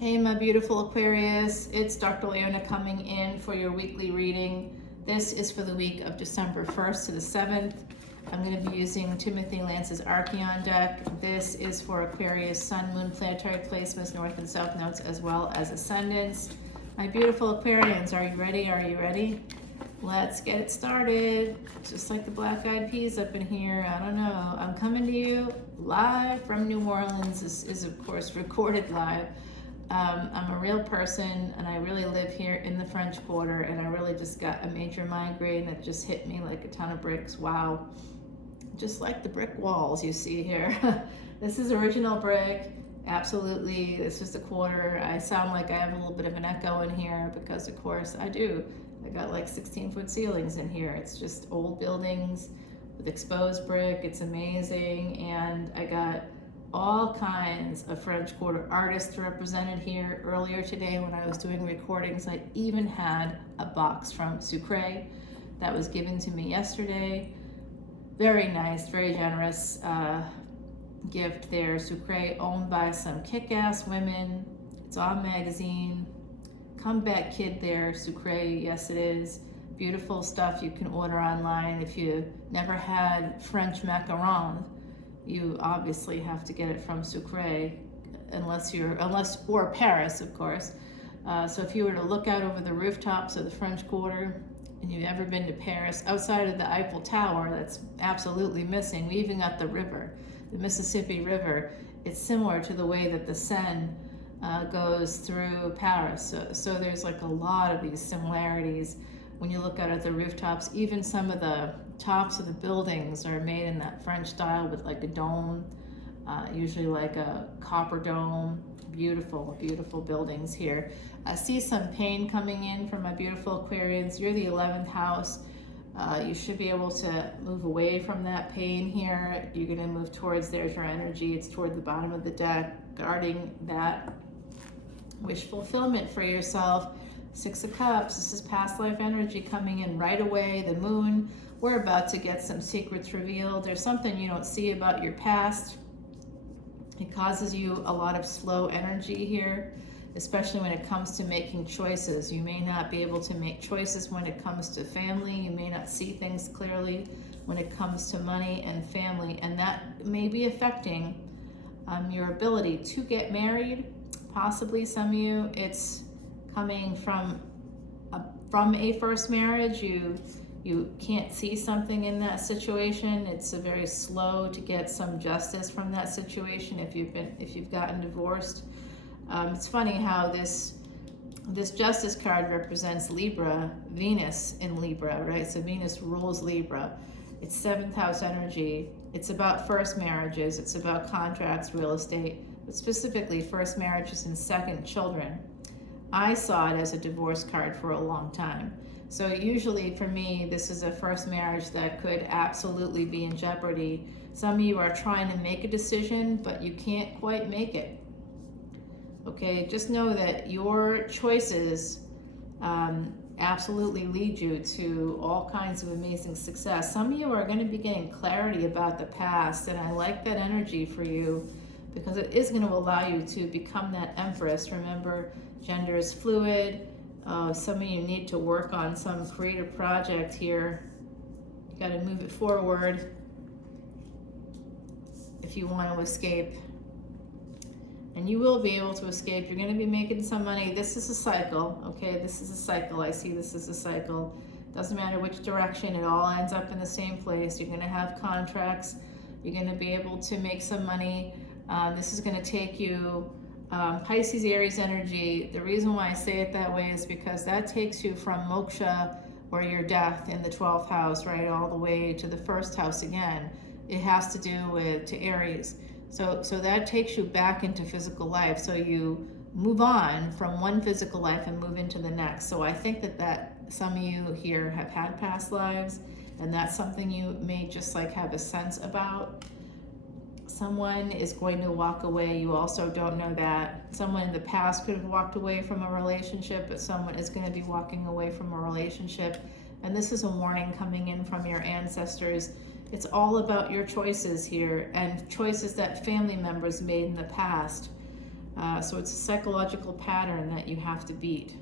Hey, my beautiful Aquarius. It's Dr. Leona coming in for your weekly reading. This is for the week of December 1st to the 7th. I'm going to be using Timothy Lance's Archeon deck. This is for Aquarius, Sun, Moon, planetary placements, North and South nodes, as well as Ascendants. My beautiful Aquarians, are you ready? Are you ready? Let's get it started. Just like the Black Eyed Peas up in here. I don't know. I'm coming to you live from New Orleans. This is, of course, recorded live. I'm a real person, and I really live here in the French Quarter, and I really just got a major migraine that just hit me like a ton of bricks. Wow. Just like the brick walls you see here. This is original brick. Absolutely. This is the quarter. I sound like I have a little bit of an echo in here because, of course, I do. I got like 16-foot ceilings in here. It's just old buildings with exposed brick. It's amazing. And I got all kinds of French Quarter artists represented here. Earlier today when I was doing recordings, I even had a box from Sucre that was given to me yesterday. Very nice, very generous gift there. Sucre, owned by some kick-ass women. It's on magazine. Comeback Kid there, Sucre, yes it is. Beautiful stuff you can order online. If you never had French macarons, you obviously have to get it from Sucre, or Paris, of course. So if you were to look out over the rooftops of the French Quarter, and you've ever been to Paris, outside of the Eiffel Tower, that's absolutely missing. We even got the river, the Mississippi River. It's similar to the way that the Seine goes through Paris. So there's like a lot of these similarities when you look out at the rooftops. Even some of the tops of the buildings are made in that French style with like a dome, usually like a copper dome. Beautiful, beautiful buildings here. I see some pain coming in from my beautiful Aquarians. You're the 11th house. You should be able to move away from that pain here. You're going to move towards, there's your energy. It's toward the bottom of the deck, guarding that wish fulfillment for yourself. Six of Cups, this is past life energy coming in right away. The moon, we're about to get some secrets revealed. There's something you don't see about your past. It causes you a lot of slow energy here, especially when it comes to making choices. You may not be able to make choices when it comes to family. You may not see things clearly when it comes to money and family, and that may be affecting your ability to get married. Possibly some of you, it's coming from a first marriage. You can't see something in that situation. It's a very slow to get some justice from that situation if you've gotten divorced. It's funny how this Justice card represents Libra, Venus in Libra, right? So Venus rules Libra. It's 7th house energy. It's about first marriages. It's about contracts, real estate, but specifically first marriages and second children. I saw it as a divorce card for a long time. So usually for me, this is a first marriage that could absolutely be in jeopardy. Some of you are trying to make a decision, but you can't quite make it. Okay, just know that your choices absolutely lead you to all kinds of amazing success. Some of you are going to be getting clarity about the past, and I like that energy for you because it is going to allow you to become that Empress. Remember, gender is fluid. Some of you need to work on some creative project here. You got to move it forward if you want to escape. And you will be able to escape. You're going to be making some money. This is a cycle, okay? This is a cycle. I see this as a cycle. Doesn't matter which direction, it all ends up in the same place. You're going to have contracts. You're going to be able to make some money. This is going to take you Pisces, Aries energy. The reason why I say it that way is because that takes you from moksha, or your death, in the 12th house, right, all the way to the 1st house again. It has to do with to Aries. So that takes you back into physical life. So you move on from one physical life and move into the next. So I think that some of you here have had past lives, and that's something you may just like have a sense about. Someone is going to walk away. You also don't know that. Someone in the past could have walked away from a relationship, but someone is going to be walking away from a relationship. And this is a warning coming in from your ancestors. It's all about your choices here, and choices that family members made in the past. So it's a psychological pattern that you have to beat.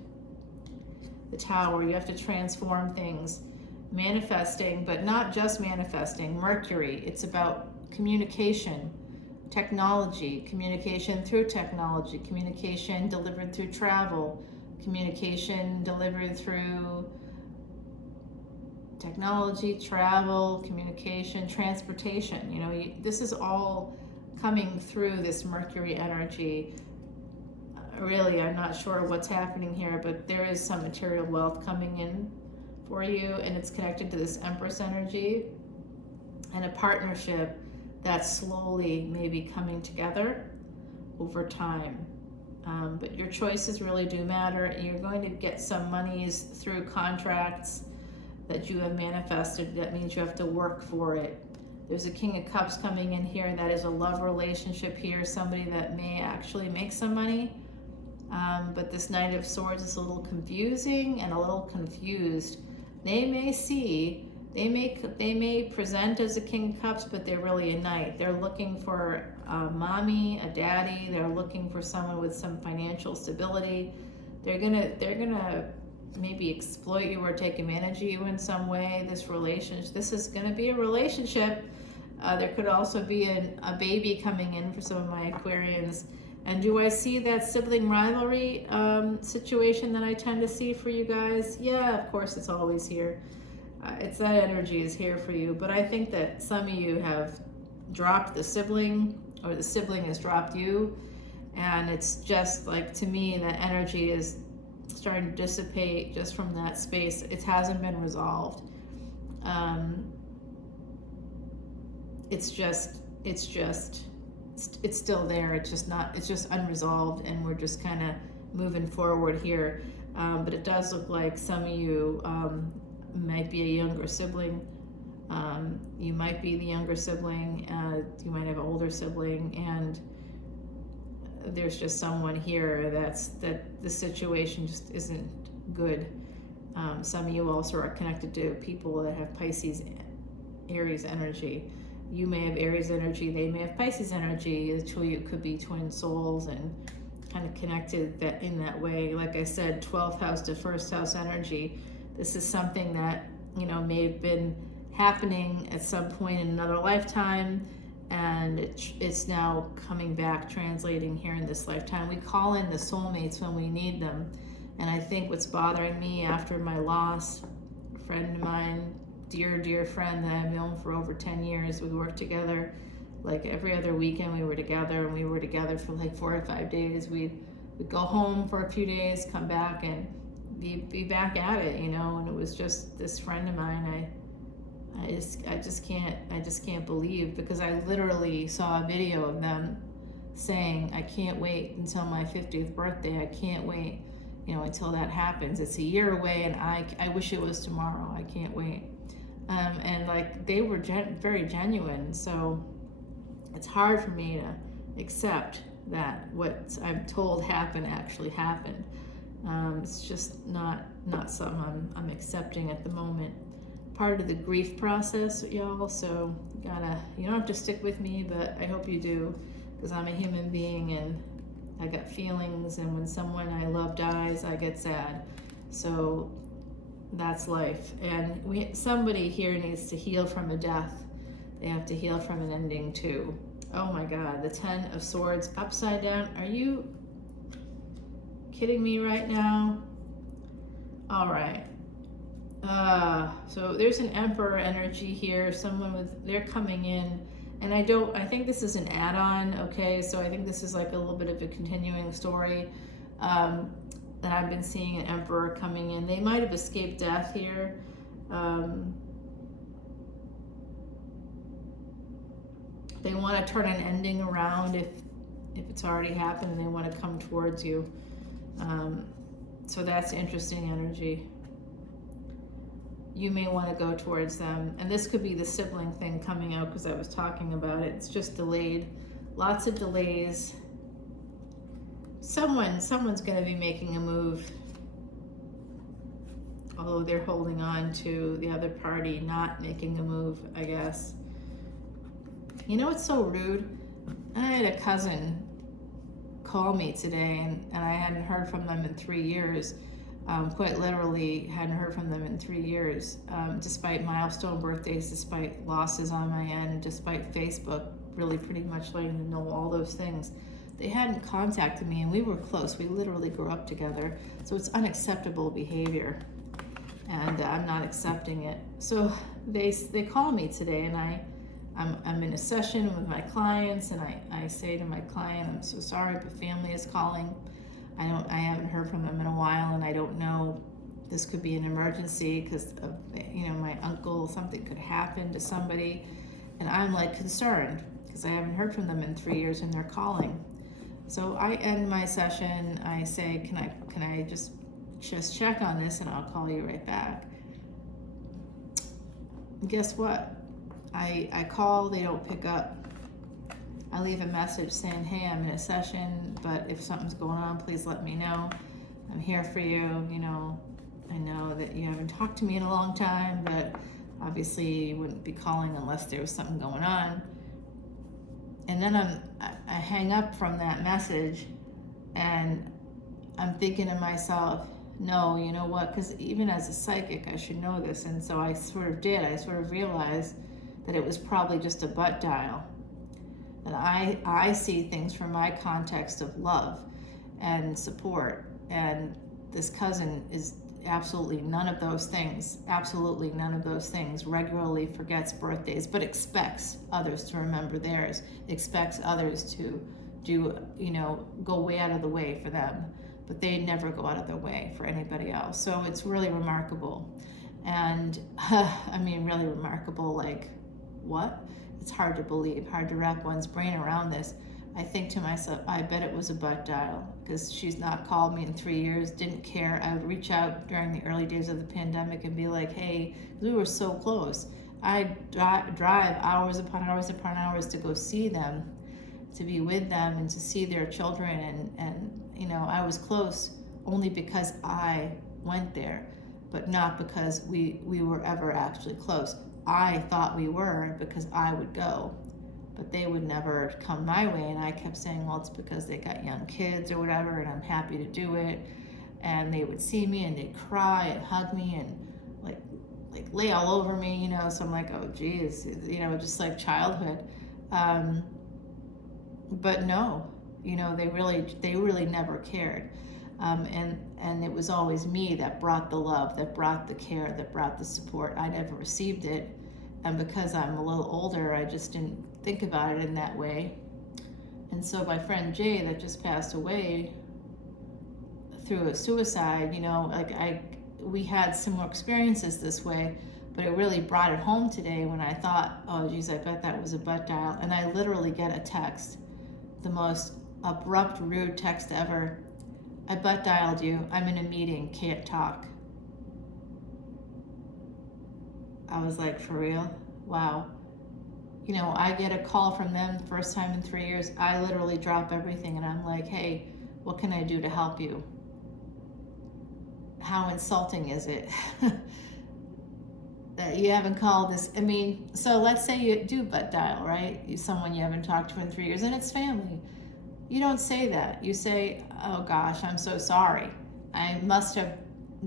The Tower, you have to transform things. Manifesting, but not just manifesting. Mercury, it's about communication, technology, communication through technology, communication delivered through travel, communication delivered through technology, travel, communication, transportation. You know, this is all coming through this Mercury energy. Really, I'm not sure what's happening here, but there is some material wealth coming in for you, and it's connected to this Empress energy and a partnership that's slowly maybe coming together over time. But your choices really do matter. You're going to get some monies through contracts that you have manifested. That means you have to work for it. There's a King of Cups coming in here. That is a love relationship here, somebody that may actually make some money. But this Knight of Swords is a little confusing and a little confused. They may present as a King of Cups, but they're really a Knight. They're looking for a mommy, a daddy. They're looking for someone with some financial stability. They're gonna maybe exploit you or take advantage of you in some way. This is gonna be a relationship. There could also be a baby coming in for some of my Aquarians. And do I see that sibling rivalry situation that I tend to see for you guys? Yeah, of course, it's always here. It's that energy is here for you. But I think that some of you have dropped the sibling, or the sibling has dropped you. And it's just like, to me, that energy is starting to dissipate just from that space. It hasn't been resolved. It's still there. It's just unresolved, and we're just kind of moving forward here. But it does look like some of you might be a younger sibling. You might be the younger sibling. You might have an older sibling, and there's just someone here that the situation just isn't good. Some of you also are connected to people that have Pisces, Aries energy. You may have Aries energy, they may have Pisces energy. The two of you could be twin souls and kind of connected in that way. Like I said, 12th house to first house energy. This is something that, you know, may have been happening at some point in another lifetime, and it's now coming back, translating here in this lifetime. We call in the soulmates when we need them. And I think what's bothering me after my loss, a friend of mine, dear friend that I've known for over 10 years. We worked together like every other weekend. We were together, and we were together for like 4 or 5 days. We'd go home for a few days, come back, and be back at it, you know. And it was just this friend of mine. I just can't believe, because I literally saw a video of them saying, I can't wait until my 50th birthday. I can't wait, you know, until that happens. It's a year away, and I wish it was tomorrow. I can't wait. And like, they were very genuine. So it's hard for me to accept that what I'm told happened actually happened. It's just not something I'm accepting at the moment. Part of the grief process, y'all. So you don't have to stick with me, but I hope you do, because I'm a human being and I got feelings, and when someone I love dies, I get sad. So that's life. And somebody here needs to heal from a death. They have to heal from an ending too. Oh my God, the 10 of Swords upside down. Are you kidding me right now? All right. So there's an Emperor energy here. They're coming in, and I think this is an add-on, okay? So I think this is like a little bit of a continuing story that I've been seeing an Emperor coming in. They might have escaped death here. They want to turn an ending around if it's already happened, and they want to come towards you. So that's interesting energy. You may want to go towards them. And this could be the sibling thing coming out, because I was talking about it. It's just delayed. Lots of delays. Someone's going to be making a move, although they're holding on to the other party not making a move, I guess. You know what's so rude? I had a cousin call me today, and I hadn't heard from them in 3 years. Quite literally hadn't heard from them in 3 years, despite milestone birthdays, despite losses on my end, despite Facebook really pretty much letting them know all those things. They hadn't contacted me, and we were close. We literally grew up together. So it's unacceptable behavior, and I'm not accepting it. So they call me today, and I'm in a session with my clients, and I say to my client, I'm so sorry, but family is calling. I haven't heard from them in a while, and I don't know, this could be an emergency because of, my uncle, something could happen to somebody. And I'm like concerned because I haven't heard from them in 3 years and they're calling. So I end my session, I say, can I just check on this and I'll call you right back. And guess what? I call, they don't pick up. I leave a message saying, hey, I'm in a session, but if something's going on, please let me know. I'm here for you. I know that you haven't talked to me in a long time, but obviously you wouldn't be calling unless there was something going on. And then I hang up from that message, and I'm thinking to myself, no, you know what? Because even as a psychic, I should know this. And so I sort of did. I sort of realized that it was probably just a butt dial. And I see things from my context of love and support. And this cousin is absolutely none of those things, regularly forgets birthdays, but expects others to remember theirs, expects others to do, go way out of the way for them, but they never go out of their way for anybody else. So it's really remarkable. And really remarkable, like, what? It's hard to believe, hard to wrap one's brain around this. I think to myself, I bet it was a butt dial, because she's not called me in 3 years, didn't care. I would reach out during the early days of the pandemic and be like, hey, we were so close. I'd drive hours upon hours upon hours to go see them, to be with them and to see their children. And I was close only because I went there, but not because we were ever actually close. I thought we were because I would go, but they would never come my way. And I kept saying, well, it's because they got young kids or whatever, and I'm happy to do it. And they would see me and they'd cry and hug me and like lay all over me, So I'm like, oh geez, just like childhood. But no, they really never cared. And it was always me that brought the love, that brought the care, that brought the support. I never received it. And because I'm a little older, I just didn't think about it in that way. And so my friend Jay, that just passed away through a suicide, we had similar experiences this way, but it really brought it home today when I thought, oh geez, I bet that was a butt dial. And I literally get a text, the most abrupt, rude text ever. I butt dialed you. I'm in a meeting, can't talk. I was like, for real? Wow. I get a call from them the first time in 3 years. I literally drop everything and I'm like, hey, what can I do to help you? How insulting is it that you haven't called this? So let's say you do butt dial, right? Someone you haven't talked to in 3 years, and it's family. You don't say that. You say, oh gosh, I'm so sorry. I must have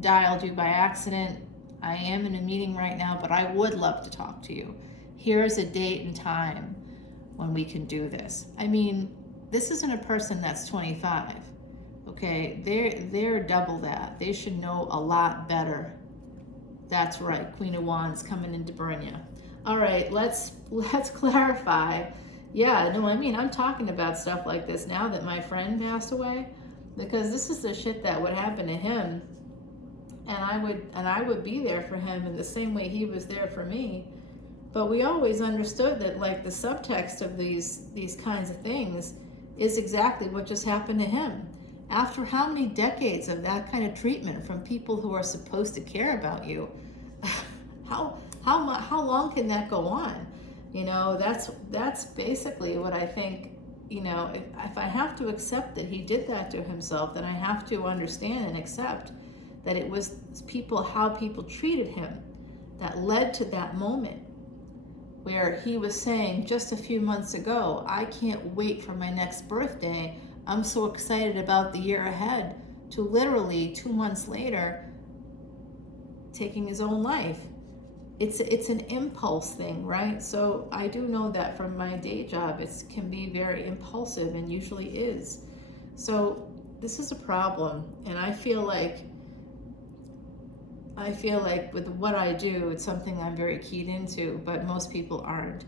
dialed you by accident. I am in a meeting right now, but I would love to talk to you. Here's a date and time when we can do this. This isn't a person that's 25, okay? They're double that. They should know a lot better. That's right, Queen of Wands coming into Brnya. All right, let's clarify. Yeah, no, I'm talking about stuff like this now that my friend passed away, because this is the shit that would happen to him, and I would be there for him in the same way he was there for me. But we always understood that, like, the subtext of these kinds of things is exactly what just happened to him. After how many decades of that kind of treatment from people who are supposed to care about you, how long can that go on? That's basically what I think. If I have to accept that he did that to himself, then I have to understand and accept that it was how people treated him that led to that moment where he was saying just a few months ago, I can't wait for my next birthday. I'm so excited about the year ahead, to literally 2 months later taking his own life. It's an impulse thing, right? So I do know that from my day job, it can be very impulsive, and usually is. So this is a problem, and I feel like with what I do, it's something I'm very keyed into, but most people aren't.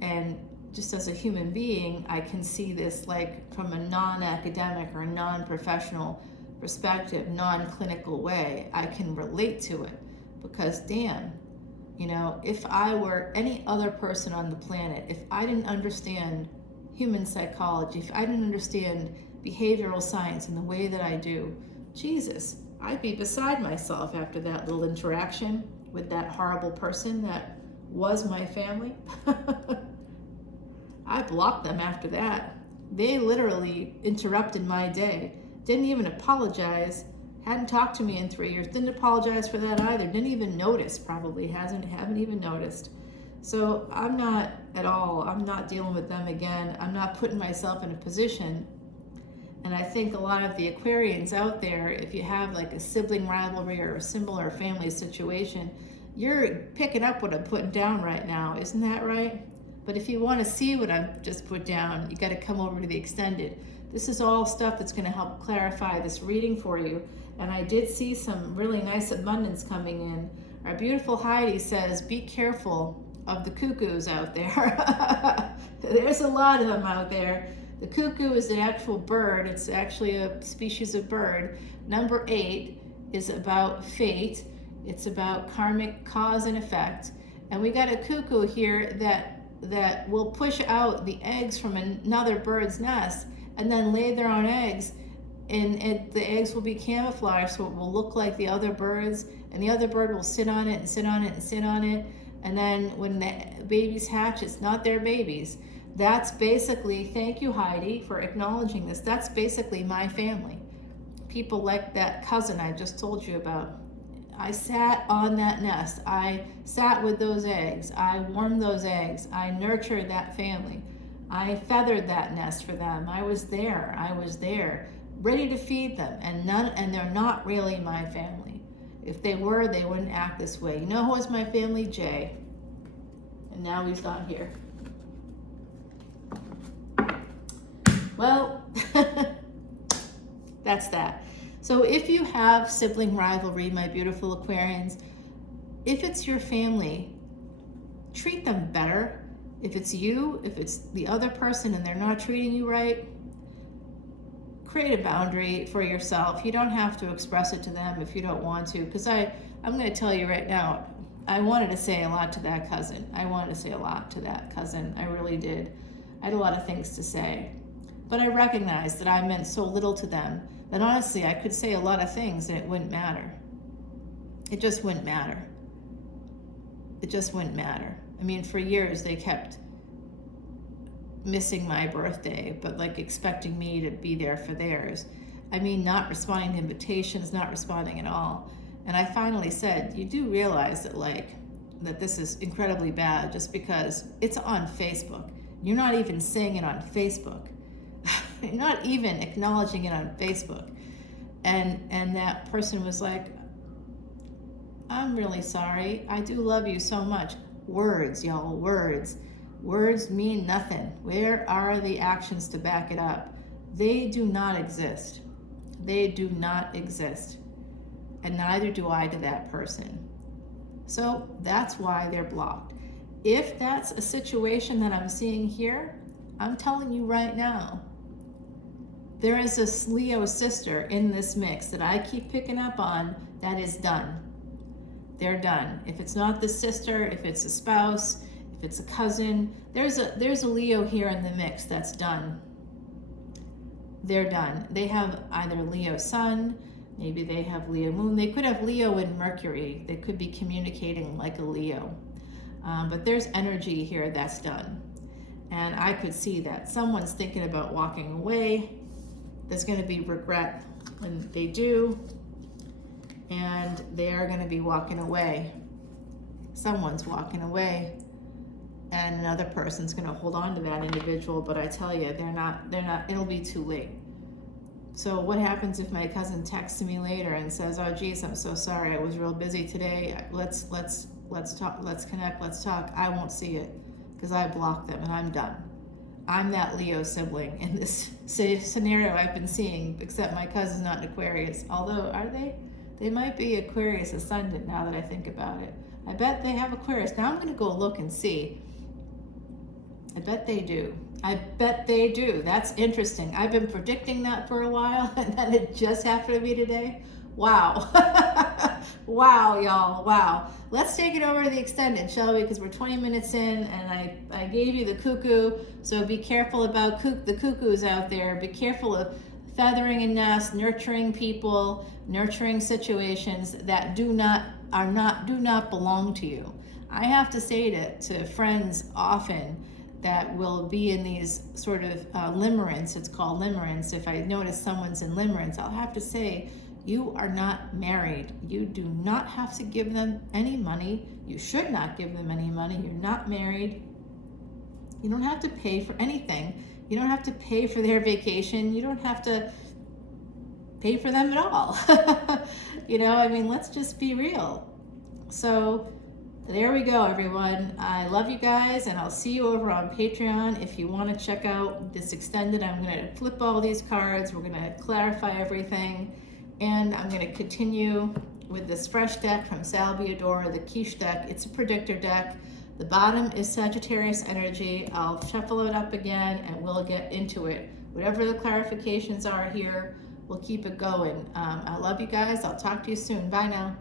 And just as a human being, I can see this like from a non-academic or non-professional perspective, non-clinical way. I can relate to it because damn, you know, if I were any other person on the planet, if I didn't understand human psychology, if I didn't understand behavioral science in the way that I do, Jesus, I'd be beside myself after that little interaction with that horrible person that was my family. I blocked them after that. They literally interrupted my day. Didn't even apologize. Hadn't talked to me in 3 years. Didn't apologize for that either. Didn't even notice, probably. Haven't even noticed. So I'm not dealing with them again. I'm not putting myself in a position. And I think a lot of the Aquarians out there, if you have like a sibling rivalry or a similar family situation, you're picking up what I'm putting down right now. Isn't that right? But if you want to see what I've just put down, you got to come over to the extended. This is all stuff that's going to help clarify this reading for you. And I did see some really nice abundance coming in. Our beautiful Heidi says, be careful of the cuckoos out there. There's a lot of them out there. The cuckoo is an actual bird. It's actually a species of bird. Number 8 is about fate. It's about karmic cause and effect. And we got a cuckoo here that will push out the eggs from another bird's nest and then lay their own eggs, and the eggs will be camouflaged so it will look like the other birds, and the other bird will sit on it and sit on it and sit on it, and then when the babies hatch, it's not their babies. That's basically, thank you Heidi for acknowledging this, that's basically my family. People like that cousin I just told you about. I sat on that nest. I sat with those eggs. I warmed those eggs. I nurtured that family. I feathered that nest for them. I was there, ready to feed them, and they're not really my family. If they were, they wouldn't act this way. You know who was my family? Jay. And now he's not here. Well, that's that. So if you have sibling rivalry, my beautiful Aquarians, if it's your family, treat them better. If it's you, if it's the other person and they're not treating you right, create a boundary for yourself. You don't have to express it to them if you don't want to, because I'm going to tell you right now, I wanted to say a lot to that cousin. I really did. I had a lot of things to say. But I recognized that I meant so little to them that honestly I could say a lot of things and it wouldn't matter. It just wouldn't matter. I mean, for years they kept missing my birthday, but like expecting me to be there for theirs. I mean, not responding to invitations, not responding at all. And I finally said, you do realize that this is incredibly bad just because it's on Facebook. You're not even saying it on Facebook. You're not even acknowledging it on Facebook. And that person was like, I'm really sorry. I do love you so much. Words, y'all, words. Words mean nothing. Where are the actions to back it up? They do not exist. And neither do I to that person. So that's why they're blocked. If that's a situation that I'm seeing here, I'm telling you right now, there is a Leo sister in this mix that I keep picking up on that is done. They're done. If it's not the sister, if it's a spouse, if it's a cousin, there's a Leo here in the mix that's done. They're done. They have either Leo sun, maybe they have Leo moon. They could have Leo and Mercury. They could be communicating like a Leo. But there's energy here that's done. And I could see that. Someone's thinking about walking away. There's going to be regret when they do. And they are going to be walking away. Someone's walking away. And another person's going to hold on to that individual. But I tell you, they're not, it'll be too late. So what happens if my cousin texts me later and says, "Oh geez, I'm so sorry, I was real busy today. Let's talk, let's connect, let's talk." I won't see it because I block them and I'm done. I'm that Leo sibling in this scenario I've been seeing, except my cousin's not an Aquarius. Although, are they? They might be Aquarius Ascendant now that I think about it. I bet they have Aquarius. Now I'm going to go look and see. I bet they do. I bet they do. That's interesting. I've been predicting that for a while, and then it just happened to be today. Wow. Wow, y'all. Wow. Let's take it over to the extended, shall we? Because we're 20 minutes in, and I gave you the cuckoo, so be careful about the cuckoos out there. Be careful of feathering a nest, nurturing people, nurturing situations that do not belong to you. I have to say to friends often that will be in these sort of limerence. It's called limerence. If I notice someone's in limerence, I'll have to say, you are not married. You do not have to give them any money. You should not give them any money. You're not married. You don't have to pay for anything. You don't have to pay for their vacation. You don't have to pay for them at all. You know, I mean, let's just be real. So there we go, everyone. I love you guys, and I'll see you over on Patreon. If you want to check out this extended, I'm going to flip all these cards. We're going to clarify everything, and I'm going to continue with this fresh deck from Salviador, the Quiche deck. It's a predictor deck. The bottom is Sagittarius energy. I'll shuffle it up again, and we'll get into it. Whatever the clarifications are here, we'll keep it going. I love you guys. I'll talk to you soon. Bye now.